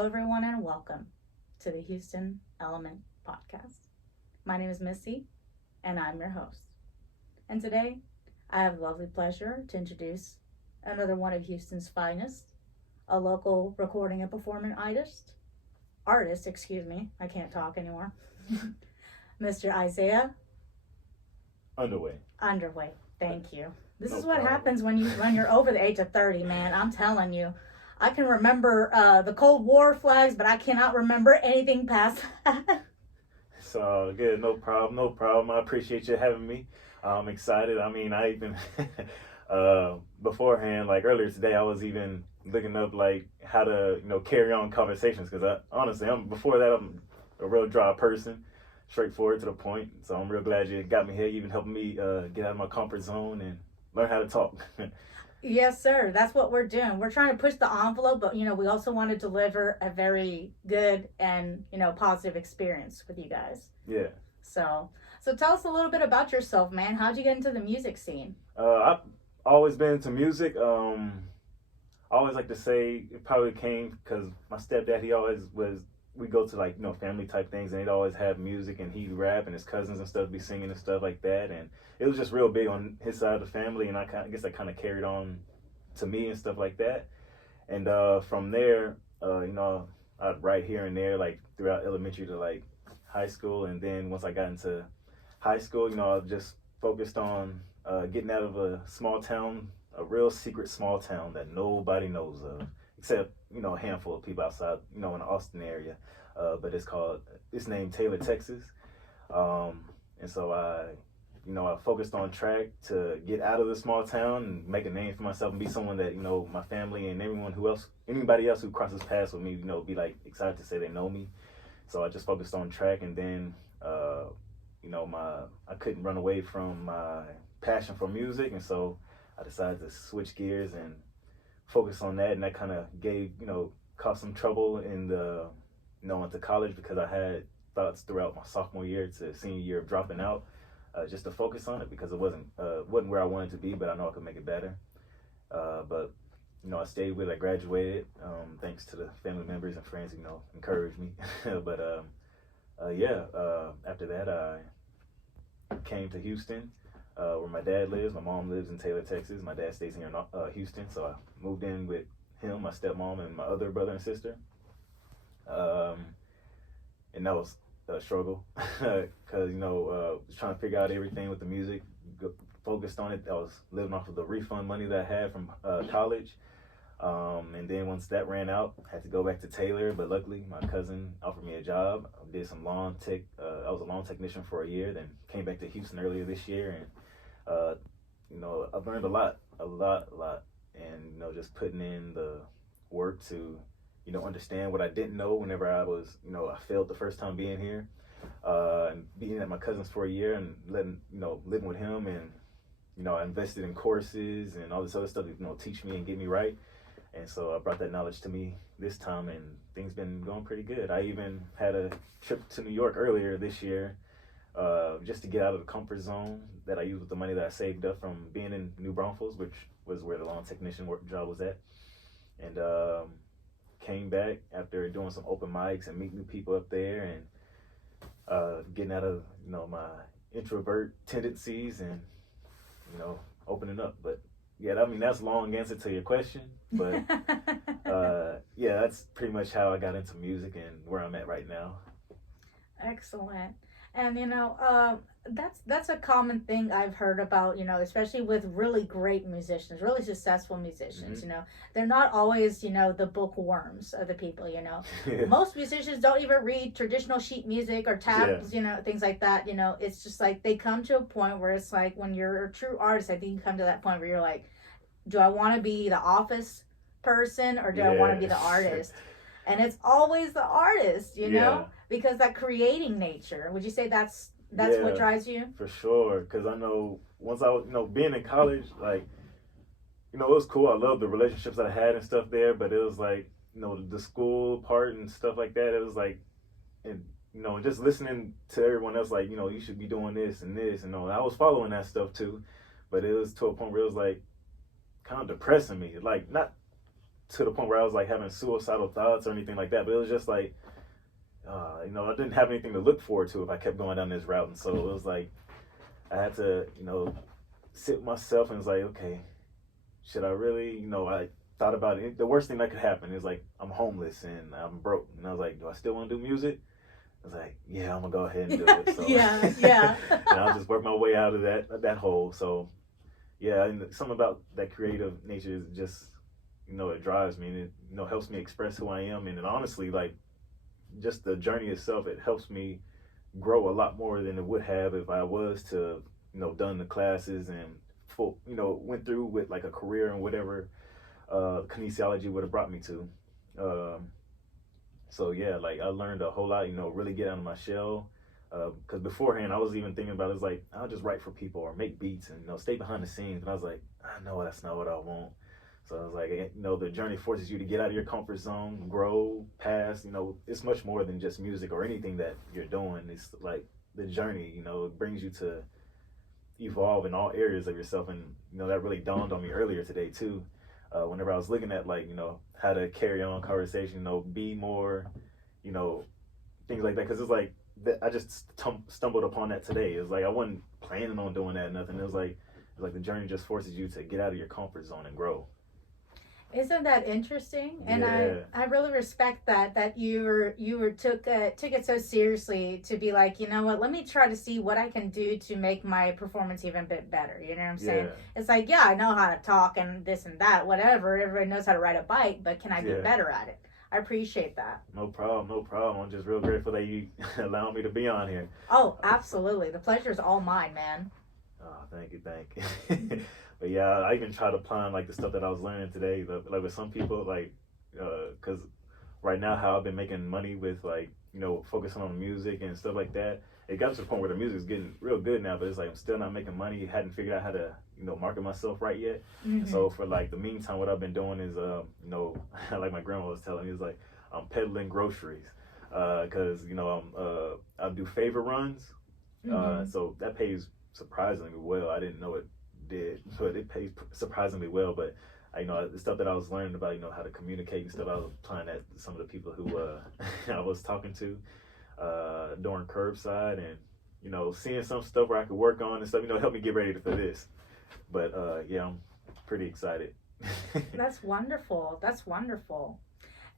Hello, everyone, and welcome to the Houston Element Podcast. My name is Missy, and I'm your host. And today, I have the lovely pleasure to introduce another one of Houston's finest, a local recording and performing artist. I can't talk anymore. Mr. Isaiah Undrwaye. Thank you. This No is what problem. happens when you're over the age of 30, man. I'm telling you. I can remember the Cold War flags, but I cannot remember anything past that. So good, no problem. I appreciate you having me. I'm excited. I mean, I even beforehand, like earlier today, I was even looking up like how to carry on conversations because I'm before that I'm a real dry person, straightforward to the point. So I'm real glad you got me here, even helping me get out of my comfort zone and learn how to talk. Yes, sir. That's what we're doing. We're trying to push the envelope, but we also want to deliver a very good and positive experience with you guys. Yeah. So tell us a little bit about yourself, man. How'd you get into the music scene? I've always been into music. I always like to say it probably came because my stepdad, he always was, we go to like, family type things and he'd always have music and he'd rap and his cousins and stuff be singing and stuff like that. And it was just real big on his side of the family. And I guess that kind of carried on to me and stuff like that. And from there, I'd write here and there, like throughout elementary to like high school. And then once I got into high school, I just focused on getting out of a small town, a real secret small town that nobody knows of, except, a handful of people outside, in the Austin area. But it's named Taylor, Texas. And so I focused on track to get out of the small town and make a name for myself and be someone that, my family and anybody else who crosses paths with me, be like excited to say they know me. So I just focused on track and then, I couldn't run away from my passion for music. And so I decided to switch gears and focus on that. And that kind of caused some trouble into college because I had thoughts throughout my sophomore year to senior year of dropping out. Just to focus on it because it wasn't where I wanted to be, but I know I could make it better. But I stayed with it. I graduated thanks to the family members and friends who encouraged me. But after that I came to Houston where my dad lives. My mom lives in Taylor, Texas. My dad stays here in Houston, so I moved in with him, my stepmom, and my other brother and sister. And that was a struggle because was trying to figure out everything with the music, focused on it. I was living off of the refund money that I had from college, and then once that ran out, I had to go back to Taylor. But luckily, my cousin offered me a job. I did some lawn tech. I was a lawn technician for a year. Then came back to Houston earlier this year, and I've learned a lot, and just putting in the work to understand what I didn't know whenever I was, I failed the first time being here, and being at my cousin's for a year and living with him, and, I invested in courses and all this other stuff to, teach me and get me right. And so I brought that knowledge to me this time, and things been going pretty good. I even had a trip to New York earlier this year, just to get out of the comfort zone that I used with the money that I saved up from being in New Braunfels, which was where the lawn technician job was at. And, came back after doing some open mics and meeting new people up there and getting out of my introvert tendencies and opening up. But yeah, that's a long answer to your question, but that's pretty much how I got into music and where I'm at right now. Excellent. And that's a common thing I've heard about, especially with really great musicians, really successful musicians. Mm-hmm. They're not always, the bookworms of the people. Yeah. Most musicians don't even read traditional sheet music or tabs, things like that. It's just like they come to a point where it's like when you're a true artist, I think you come to that point where you're like, do I want to be the office person or do I want to be the artist? And it's always the artist, because that creating nature. Would you say that's what drives you? For sure, because I know once I was, being in college, like, it was cool. I loved the relationships that I had and stuff there, but it was like, the school part and stuff like that, it was like, and, just listening to everyone else, like, you should be doing this and this, and I was following that stuff too, but it was to a point where it was like, kind of depressing me, like, not to the point where I was like having suicidal thoughts or anything like that, but it was just like, you know, I didn't have anything to look forward to if I kept going down this route. And so it was like, I had to, you know, sit with myself and was like, okay, should I really, you know, I thought about it. The worst thing that could happen is like, I'm homeless and I'm broke. And I was like, do I still want to do music? I was like, yeah, I'm gonna go ahead and do it. So yeah. And I'll just work my way out of that hole. So yeah, and something about that creative nature is just, you know, it drives me and it, you know, helps me express who I am. And it honestly, like, just the journey itself, it helps me grow a lot more than it would have if I was to, you know, done the classes and full, you know, went through with like a career and whatever kinesiology would have brought me to. So yeah, like I learned a whole lot, you know, really get out of my shell. Because beforehand, I was even thinking about it's like I'll just write for people or make beats and, you know, stay behind the scenes. And I was like, I know that's not what I want. So I was like, you know, the journey forces you to get out of your comfort zone, grow, pass. You know, it's much more than just music or anything that you're doing. It's like the journey. You know, it brings you to evolve in all areas of yourself, and you know that really dawned on me earlier today too. Whenever I was looking at like, you know, how to carry on conversation, you know, be more, you know, things like that. Because it's like I just stumbled upon that today. It was like I wasn't planning on doing that, nothing. It was like the journey just forces you to get out of your comfort zone and grow. Isn't that interesting? And Yeah. I really respect that you took it so seriously to be like, you know what, let me try to see what I can do to make my performance even a bit better. You know what I'm saying? Yeah. It's like, yeah, I know how to talk and this and that, whatever. Everybody knows how to ride a bike, but can I be better at it? I appreciate that. No problem. I'm just real grateful that you allow me to be on here. Oh, absolutely. The pleasure is all mine, man. Oh, thank you. But yeah, I even tried applying like the stuff that I was learning today, like with some people, like, cause right now how I've been making money with like, you know, focusing on music and stuff like that. It got to the point where the music's getting real good now, but it's like I'm still not making money. Hadn't figured out how to, you know, market myself right yet. Mm-hmm. So for like the meantime, what I've been doing is, you know, like my grandma was telling me, is like I'm peddling groceries, cause you know I do favor runs, so that pays surprisingly well. I didn't know it did, but it pays surprisingly well. But you know, the stuff that I was learning about, you know, how to communicate and stuff, I was applying that to some of the people who I was talking to during curbside, and you know, seeing some stuff where I could work on and stuff, you know, help me get ready for this. But yeah, I'm pretty excited. That's wonderful. That's wonderful.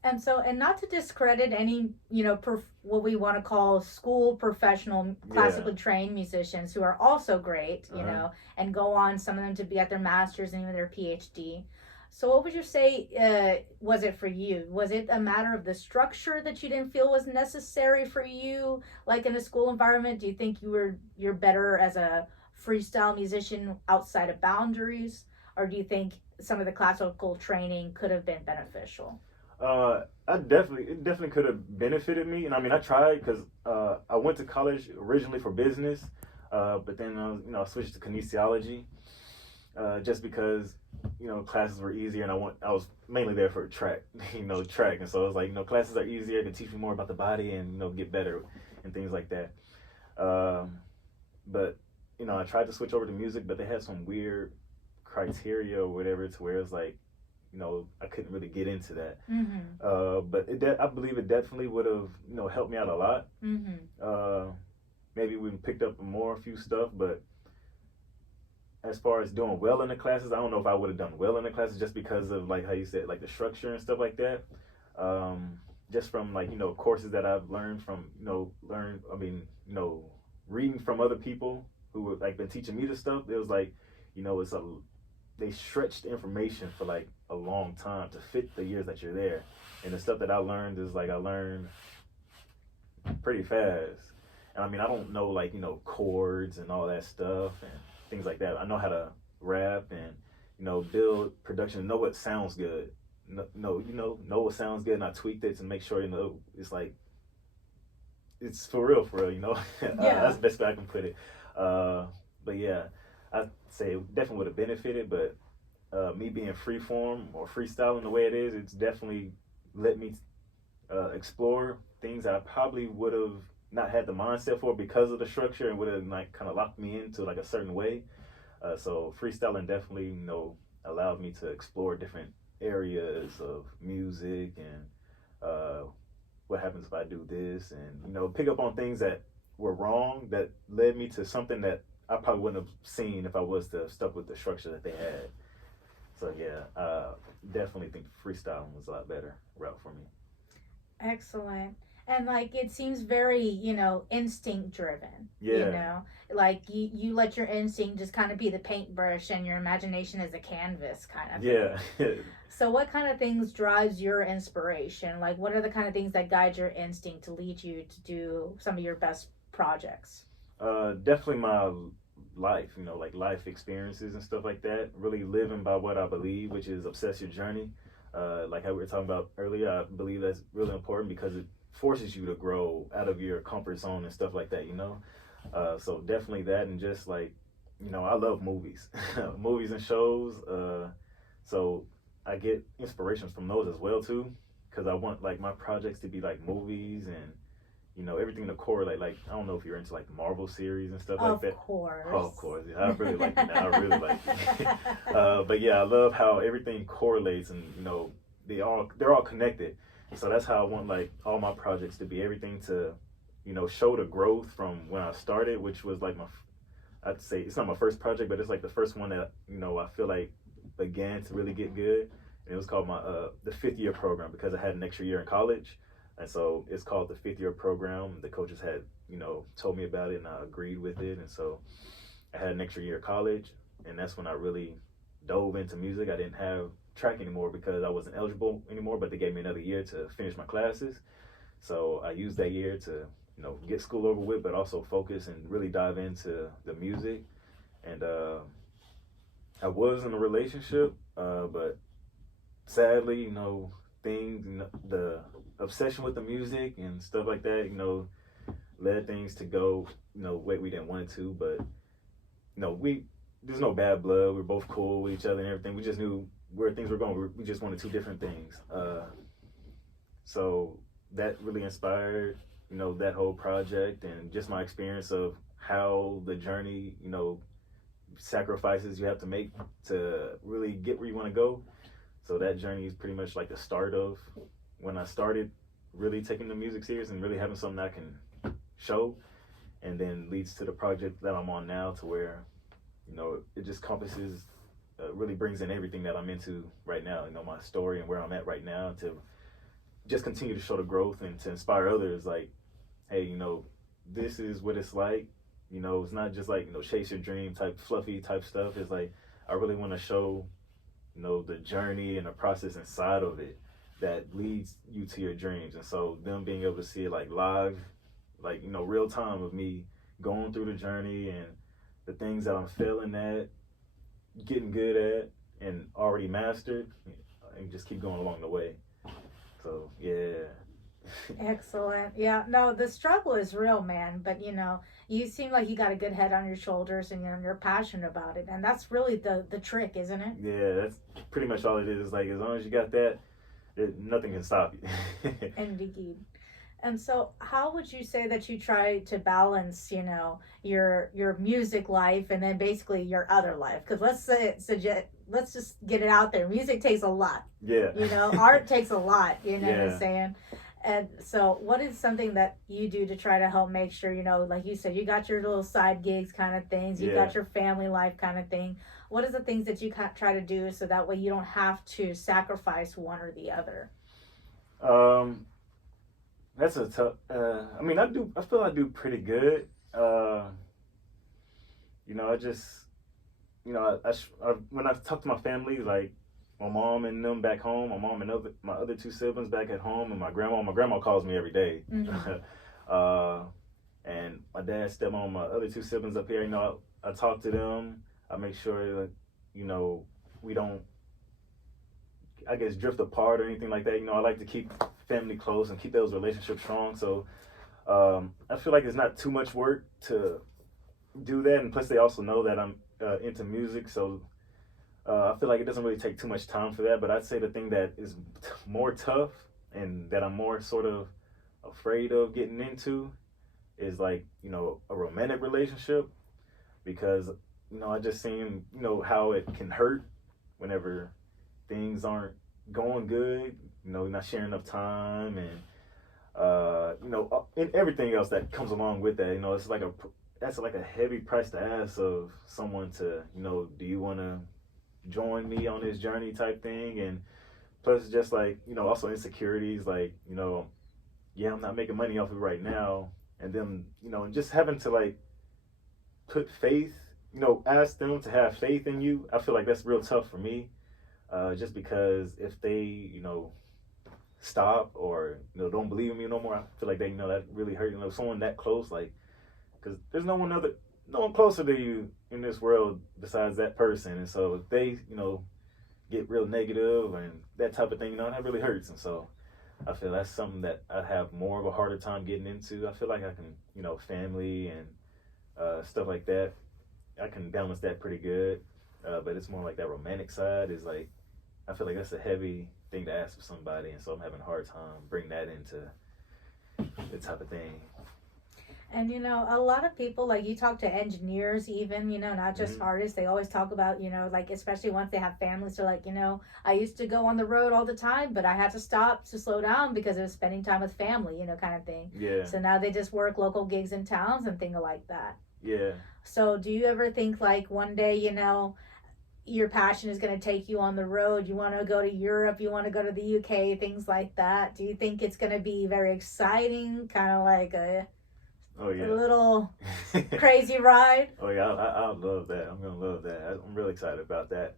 And so, and not to discredit any, you know, what we want to call school professional, classically trained musicians who are also great, you know, and go on, some of them to be at their master's and even their PhD. So what would you say was it for you? Was it a matter of the structure that you didn't feel was necessary for you, like in a school environment? Do you think you're better as a freestyle musician outside of boundaries? Or do you think some of the classical training could have been beneficial? It definitely could have benefited me, and I mean I tried because I went to college originally for business, but then you know, I switched to kinesiology, just because, you know, classes were easier, and I was mainly there for track, you know, track, and so I was like, you know, classes are easier to teach me more about the body and, you know, get better and things like that. But you know, I tried to switch over to music, but they had some weird criteria or whatever to where it's like, you know, I couldn't really get into that. But I believe it definitely would have, you know, helped me out a lot. Maybe we picked up a few stuff, but as far as doing well in the classes, I don't know if I would have done well in the classes just because of like how you said, like the structure and stuff like that. Just from like, you know, courses that I've learned from, you know, reading from other people who have like been teaching me the stuff. It was like, you know, they stretched information for like a long time to fit the years that you're there. And the stuff that I learned is like I learned pretty fast. And I mean, I don't know like, you know, chords and all that stuff and things like that. I know how to rap and, you know, build production, know what sounds good. Know what sounds good, and I tweaked it to make sure, you know, it's like, it's for real, you know. That's the best way I can put it. But yeah, I'd say it definitely would have benefited, but me being freeform or freestyling the way it is, it's definitely let me explore things that I probably would have not had the mindset for because of the structure, and would have like kind of locked me into like a certain way. So freestyling definitely, you know, allowed me to explore different areas of music and what happens if I do this, and pick up on things that were wrong that led me to something that I probably wouldn't have seen if I was to have stuck with the structure that they had. So yeah, definitely think freestyling was a lot better route for me. Excellent. And like it seems very, instinct driven. Yeah. Like you let your instinct just kind of be the paintbrush and your imagination is a canvas kind of Yeah. thing. So what kind of things drives your inspiration? Like what are the kind of things that guide your instinct to lead you to do some of your best projects? Definitely my life, like life experiences and stuff like that. Really living by what I believe, which is obsess your journey. Like how we were talking about earlier, I believe that's really important because it forces you to grow out of your comfort zone and stuff like that, So definitely that, and just like, I love movies, movies and shows. So I get inspirations from those as well too, because I want like my projects to be like movies and everything to correlate. Like I don't know if you're into like the Marvel series and stuff like that. Of course. Oh, of course. Yeah, I really like it. I really like it. But yeah, I love how everything correlates, and they're all connected. So that's how I want like all my projects to be. Everything to show the growth from when I started, which was like I'd say it's not my first project, but it's like the first one that I feel like began to really get good. And it was called my the 5th-year program, because I had an extra year in college. And so it's called the 5th-year program. The coaches had, told me about it, and I agreed with it. And so I had an extra year of college, and that's when I really dove into music. I didn't have track anymore because I wasn't eligible anymore, but they gave me another year to finish my classes. So I used that year to, get school over with, but also focus and really dive into the music. And I was in a relationship, but sadly, things, the obsession with the music and stuff like that, led things to go, way we didn't want it to. But, there's no bad blood. We're both cool with each other and everything. We just knew where things were going. We just wanted 2 different things. So that really inspired, that whole project, and just my experience of how the journey, sacrifices you have to make to really get where you want to go. So that journey is pretty much like the start of when I started really taking the music serious and really having something I can show, and then leads to the project that I'm on now, to where, it just encompasses, really brings in everything that I'm into right now, my story and where I'm at right now, to just continue to show the growth and to inspire others. Like, hey, this is what it's like. It's not just like, chase your dream type, fluffy type stuff. It's like, I really want to show, the journey and the process inside of it that leads you to your dreams. And so them being able to see it like live, like, real time of me going through the journey and the things that I'm failing at, getting good at, and already mastered, and just keep going along the way. So, yeah. Excellent. Yeah, no, the struggle is real, man. But you seem like you got a good head on your shoulders, and you're passionate about it, and that's really the trick, isn't it? Yeah, that's pretty much all it is. It's like, as long as you got that, nothing can stop you. Indeed. And so, how would you say that you try to balance, your music life and then basically your other life? Because let's just get it out there. Music takes a lot. Yeah. Art takes a lot. You know Yeah. what I'm saying? And so, what is something that you do to try to help make sure, like you said, you got your little side gigs kind of things, you got your family life kind of thing. What is the things that you try to do so that way you don't have to sacrifice one or the other? That's a tough. I feel I do pretty good. I just, when I talk to my family, like my mom and them back home, my mom and my other 2 siblings back at home, and my grandma calls me every day. Mm-hmm. And my dad, stepmom, my other 2 siblings up here, I talk to them. I make sure that, we don't, I guess, drift apart or anything like that. I like to keep family close and keep those relationships strong. So I feel like it's not too much work to do that. And plus, they also know that I'm into music. So I feel like it doesn't really take too much time for that. But I'd say the thing that is more tough and that I'm more sort of afraid of getting into is like, a romantic relationship. Because, I just seen, how it can hurt whenever things aren't, going good, not sharing enough time, and and everything else that comes along with that. It's like that's like a heavy price to ask of someone to, do you want to join me on this journey type thing. And plus just like, also insecurities, like, yeah, I'm not making money off of it right now. And then, and just having to like put faith, ask them to have faith in you. I feel like that's real tough for me. Just because if they, stop or, don't believe in me no more, I feel like they, that really hurt, someone that close, like, because there's no one closer to you in this world besides that person. And so if they, get real negative and that type of thing, that really hurts. And so I feel that's something that I have more of a harder time getting into. I feel like I can, family and stuff like that, I can balance that pretty good. But it's more like that romantic side is like, I feel like that's a heavy thing to ask for somebody. And so I'm having a hard time bringing that into the type of thing. And a lot of people, like you talk to engineers even, not just artists, they always talk about, like especially once they have families, they're like, I used to go on the road all the time, but I had to stop to slow down because it was spending time with family, kind of thing. Yeah. So now they just work local gigs in towns and things like that. Yeah. So do you ever think like one day, your passion is going to take you on the road? You want to go to Europe, you want to go to the UK, things like that. Do you think it's going to be very exciting, kind of like a little crazy ride? Oh yeah, I love that. I'm gonna love that. I'm really excited about that.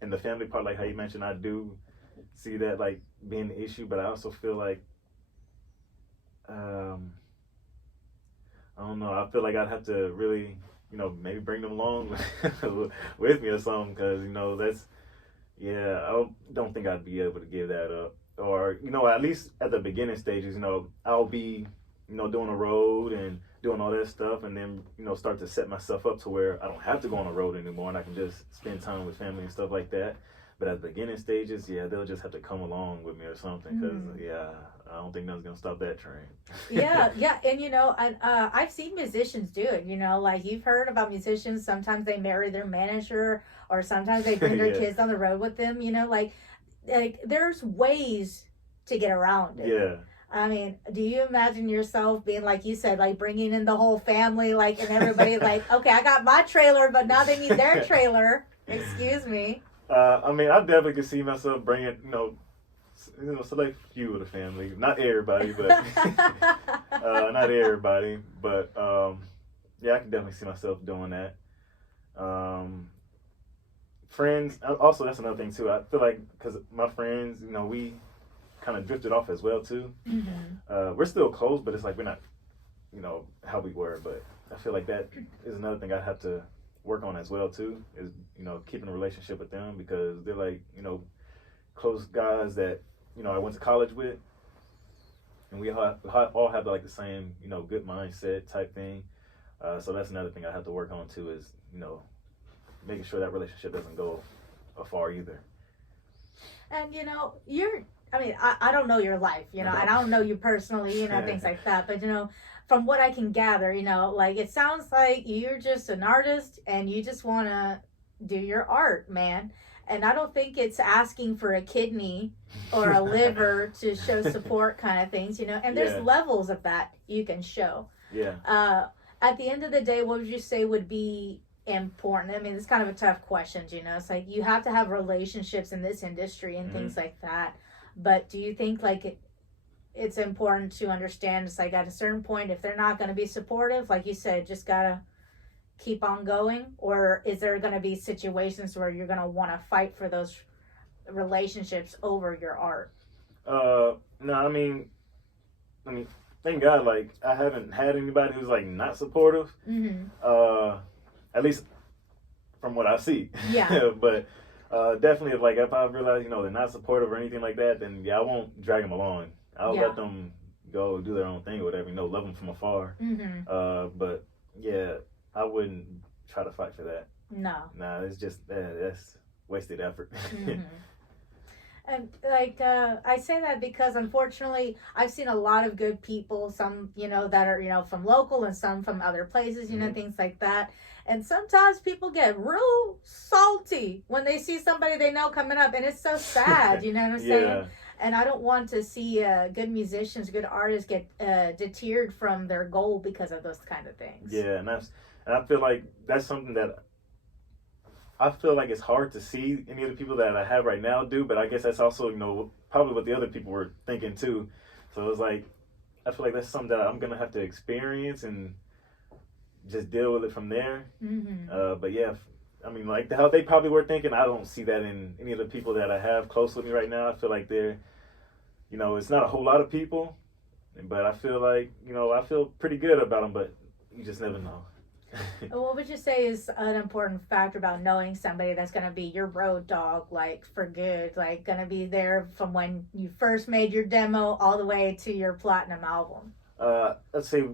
And the family part, like how you mentioned, I do see that like being the issue, but I also feel like I don't know. I feel like I'd have to really, maybe bring them along with me or something, because that's I don't think I'd be able to give that up, or at least at the beginning stages, I'll be doing a road and doing all that stuff, and then start to set myself up to where I don't have to go on the road anymore, and I can just spend time with family and stuff like that. But at the beginning stages, they'll just have to come along with me or something, because I don't think nothing's gonna stop that train. yeah, and I've seen musicians do it. Like you've heard about musicians. Sometimes they marry their manager, or sometimes they bring their kids on the road with them. Like there's ways to get around it. Yeah. I mean, do you imagine yourself being, like you said, like bringing in the whole family, like, and everybody like, okay, I got my trailer, but now they need their trailer. Excuse me. I mean, I definitely could see myself bringing, select few of the family, not everybody, but not everybody, but I can definitely see myself doing that. Friends, also that's another thing too. I feel like because my friends, we kind of drifted off as well too. We're still close, but it's like we're not, how we were. But I feel like that is another thing I have to work on as well too, is keeping a relationship with them, because they're like close guys that I went to college with, and we all have like the same good mindset type thing. So that's another thing I have to work on too, is making sure that relationship doesn't go afar either. And I don't know your life, and I don't know you personally, things like that. But, from what I can gather, like it sounds like you're just an artist and you just want to do your art, man. And I don't think it's asking for a kidney or a liver to show support kind of things, and there's levels of that you can show. Yeah. At the end of the day, what would you say would be important? I mean, it's kind of a tough question, it's like you have to have relationships in this industry and things like that. But do you think like it's important to understand, it's like at a certain point, if they're not going to be supportive, like you said, just gotta keep on going? Or is there going to be situations where you're going to want to fight for those relationships over your art? No, I mean, thank God, like I haven't had anybody who's like not supportive. At least from what I see. Yeah. But definitely, if I realize they're not supportive or anything like that, then I won't drag them along. I'll let them go do their own thing or whatever. Love them from afar. But I wouldn't try to fight for that. No. Nah, it's just that's wasted effort. And like I say that because unfortunately I've seen a lot of good people, some that are from local and some from other places, things like that. And sometimes people get real salty when they see somebody they know coming up, and it's so sad. You know what I'm saying? And I don't want to see good musicians, good artists get deterred from their goal because of those kind of things. Yeah, and I feel like that's something that I feel like it's hard to see any of the people that I have right now do, but I guess that's also, probably what the other people were thinking too. So it's like, I feel like that's something that I'm going to have to experience and just deal with it from there. Mm-hmm. But yeah, I mean, like how they probably were thinking, I don't see that in any of the people that I have close with me right now. I feel like they're, it's not a whole lot of people, but I feel like, I feel pretty good about them, but you just never know. What would you say is an important factor about knowing somebody that's going to be your road dog, like for good, like going to be there from when you first made your demo all the way to your platinum album? Let's say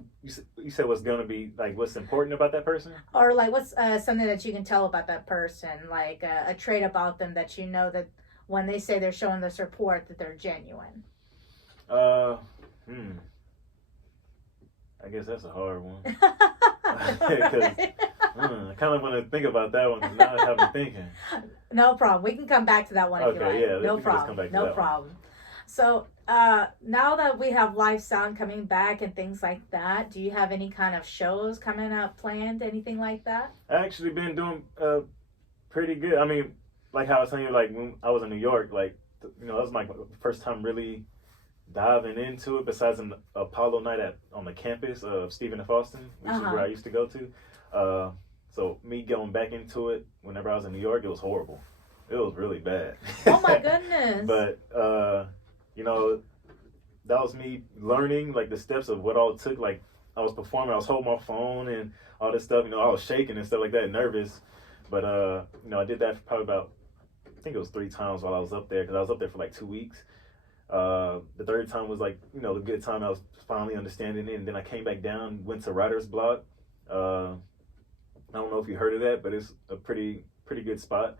you said what's going to be like what's important about that person, or like what's something that you can tell about that person, like a trait about them that that when they say they're showing the support that they're genuine. I guess that's a hard one. Because I kind of want to think about that one because now I have me thinking. No problem. We can come back to that one if you like. Yeah, no problem. No problem. So now that we have live sound coming back and things like that, do you have any kind of shows coming up planned? Anything like that? I actually been doing pretty good. I mean, like how I was telling you, like when I was in New York, like that was my first time really diving into it besides an Apollo night on the campus of Stephen F. Austin, which is where I used to go to. So me going back into it whenever I was in New York, it was horrible. It was really bad. Oh my goodness. But that was me learning like the steps of what all it took. Like I was performing, I was holding my phone and all this stuff, I was shaking and stuff like that, nervous. But I did that for probably about, I think it was 3 times while I was up there, because I was up there for like 2 weeks. The third time was like, the good time. I was finally understanding it, and then I came back down, went to Writer's Block. I don't know if you heard of that, but it's a pretty good spot.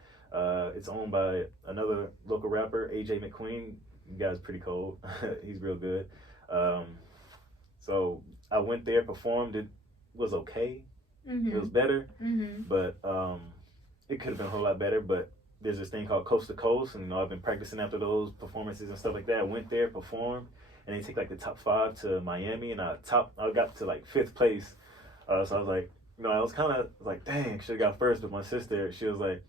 It's owned by another local rapper, AJ McQueen. The guy's pretty cold. He's real good. So I went there, performed. It was okay. Mm-hmm. It was better, but it could have been a whole lot better. But there's this thing called Coast to Coast, and I've been practicing after those performances and stuff like that. I went there, performed, and they take like the top 5 to Miami, and I got to like 5th place. So I was like, I was kind of like, dang, should have got first. But my sister, she was like,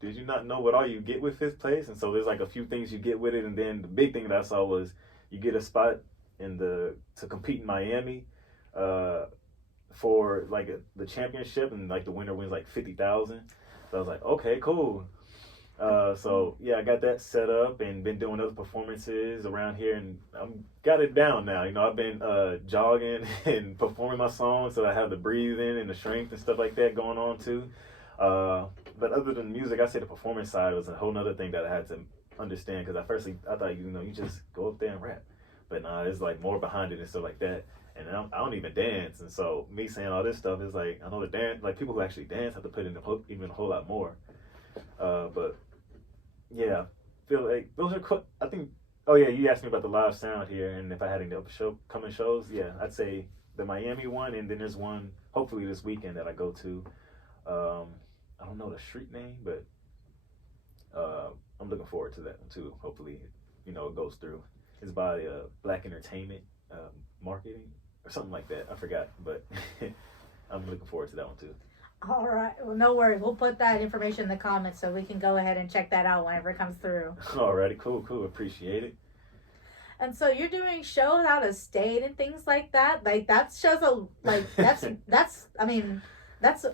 did you not know what all you get with 5th place? And so there's like a few things you get with it, and then the big thing that I saw was you get a spot to compete in Miami, for like the championship, and like the winner wins like $50,000. So I was like, okay, cool. So yeah, I got that set up and been doing other performances around here, and I'm got it down now. I've been jogging and performing my songs, so I have the breathing and the strength and stuff like that going on too. But other than music, I say the performance side was a whole nother thing that I had to understand, because at first I thought you just go up there and rap, but nah, there's like more behind it and stuff like that. And I don't even dance, and so me saying all this stuff is like, I know the dance, like people who actually dance have to put in even a whole lot more. But yeah, I feel like those are I think. Oh yeah, you asked me about the live sound here, and if I had any upcoming shows. Yeah, I'd say the Miami one, and then there's one hopefully this weekend that I go to. I don't know the street name, but I'm looking forward to that one too. Hopefully, it goes through. It's by Black Entertainment Marketing or something like that. I forgot, but I'm looking forward to that one too. All right. Well, no worries. We'll put that information in the comments so we can go ahead and check that out whenever it comes through. Alrighty, cool. Appreciate it. And so you're doing shows out of state and things like that. Like that shows that's I mean, that's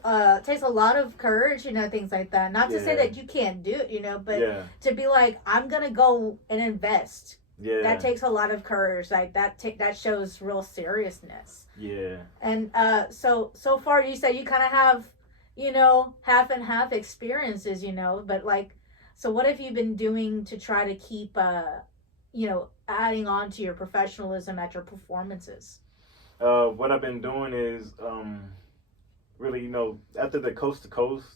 takes a lot of courage, things like that. Not to say that you can't do it, but to be like, I'm gonna go and invest. Yeah. That takes a lot of courage. Like that shows real seriousness. Yeah. And so far you said you kind of have, half and half experiences, but like, so what have you been doing to try to keep, adding on to your professionalism at your performances? What I've been doing is really, after the coast to coast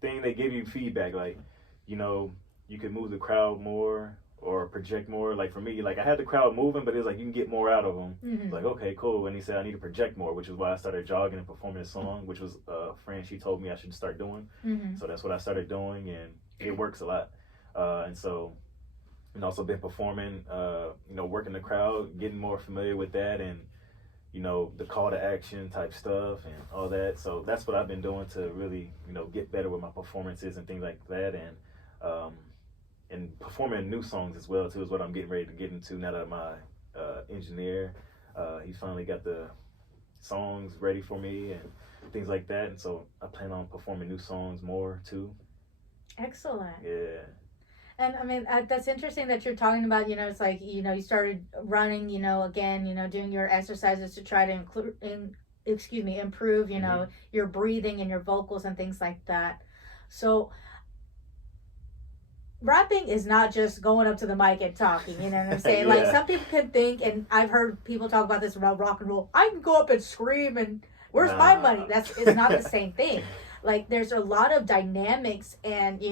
thing, they give you feedback, like, you can move the crowd more, or project more. Like for me, like I had the crowd moving, but it was like you can get more out of them. Mm-hmm. Like, okay, cool. And he said I need to project more, which is why I started jogging and performing a song, which was a friend, she told me I should start doing. Mm-hmm. So that's what I started doing, and it works a lot. And so, and also been performing, working the crowd, getting more familiar with that, and the call to action type stuff and all that. So that's what I've been doing to really, get better with my performances and things like that. And performing new songs as well too is what I'm getting ready to get into now that my engineer, he finally got the songs ready for me and things like that. And so I plan on performing new songs more too. Excellent. Yeah. And I mean, that's interesting that you're talking about, it's like, you started running, again, doing your exercises to try to improve, Mm-hmm. your breathing and your vocals and things like that. So rapping is not just going up to the mic and talking, you know what I'm saying? Yeah. Like some people could think, and I've heard people talk about this about rock and roll, I can go up and scream and where's my money? It's not the same thing. Like there's a lot of dynamics and,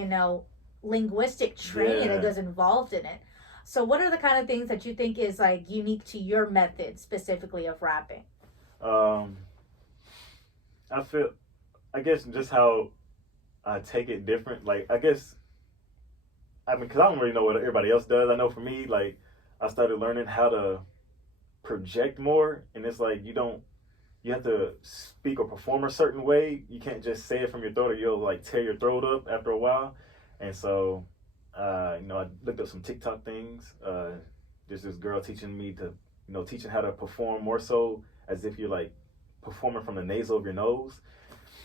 linguistic training that goes involved in it. So what are the kind of things that you think is like unique to your method specifically of rapping? I guess just how I take it different. Like, because I don't really know what everybody else does. I know for me, like, I started learning how to project more, and it's like you have to speak or perform a certain way. You can't just say it from your throat or you'll like tear your throat up after a while. And so, I looked up some TikTok things. There's this girl teaching me to, teaching how to perform more so as if you're like performing from the nasal of your nose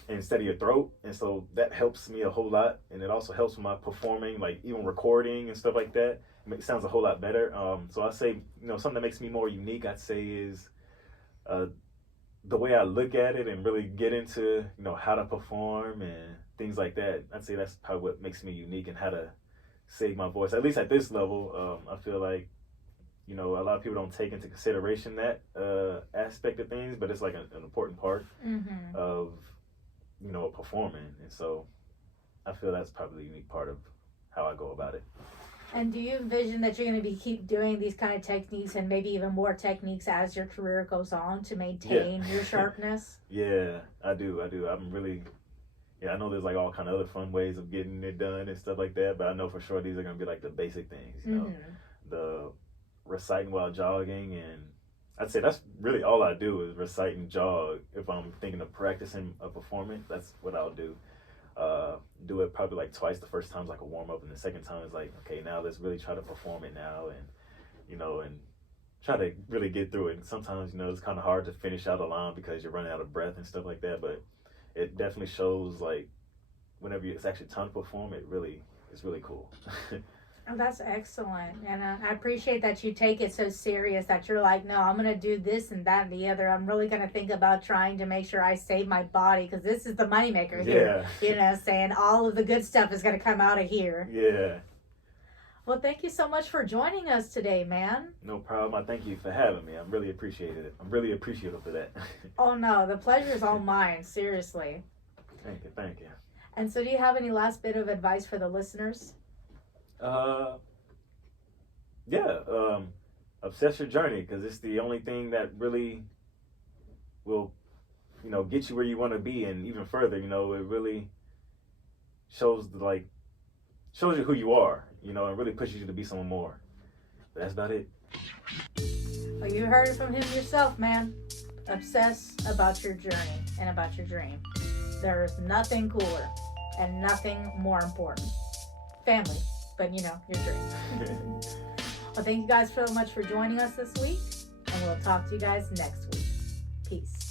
instead of your throat. And so that helps me a whole lot. And it also helps with my performing, like even recording and stuff like that. It sounds a whole lot better. So I say, something that makes me more unique, I'd say is the way I look at it and really get into, how to perform and things like that. I'd say that's probably what makes me unique and how to save my voice. At least at this level, I feel like, a lot of people don't take into consideration that aspect of things, but it's like an important part Mm-hmm. of, performing. And so I feel that's probably the unique part of how I go about it. And do you envision that you're going to keep doing these kind of techniques and maybe even more techniques as your career goes on to maintain your sharpness? Yeah, I do. I'm really, I know there's like all kind of other fun ways of getting it done and stuff like that, but I know for sure these are going to be like the basic things, Mm-hmm. the reciting while jogging. And I'd say that's really all I do is recite and jog. If I'm thinking of practicing a performance, that's what I'll do. Do it probably like twice. The first time's like a warm up, and the second time is like, okay, now let's really try to perform it now, and and try to really get through it. And sometimes it's kind of hard to finish out a line because you're running out of breath and stuff like that. But it definitely shows like whenever it's actually time to perform, it's really cool. Oh, that's excellent. And I appreciate that you take it so serious that you're like, no, I'm going to do this and that and the other. I'm really going to think about trying to make sure I save my body because this is the moneymaker here. Yeah. Saying all of the good stuff is going to come out of here. Yeah. Well, thank you so much for joining us today, man. No problem. I thank you for having me. I really appreciate it. I'm really appreciative for that. Oh, no, the pleasure is all mine. Seriously. Thank you. And so do you have any last bit of advice for the listeners? Obsess your journey, because it's the only thing that really will, get you where you want to be and even further. It really shows you who you are, and really pushes you to be someone more. But that's about it. Well, you heard it from him yourself, man. Obsess about your journey and about your dream. There is nothing cooler and nothing more important. Family, but your dream. Well, thank you guys so much for joining us this week, and we'll talk to you guys next week. Peace.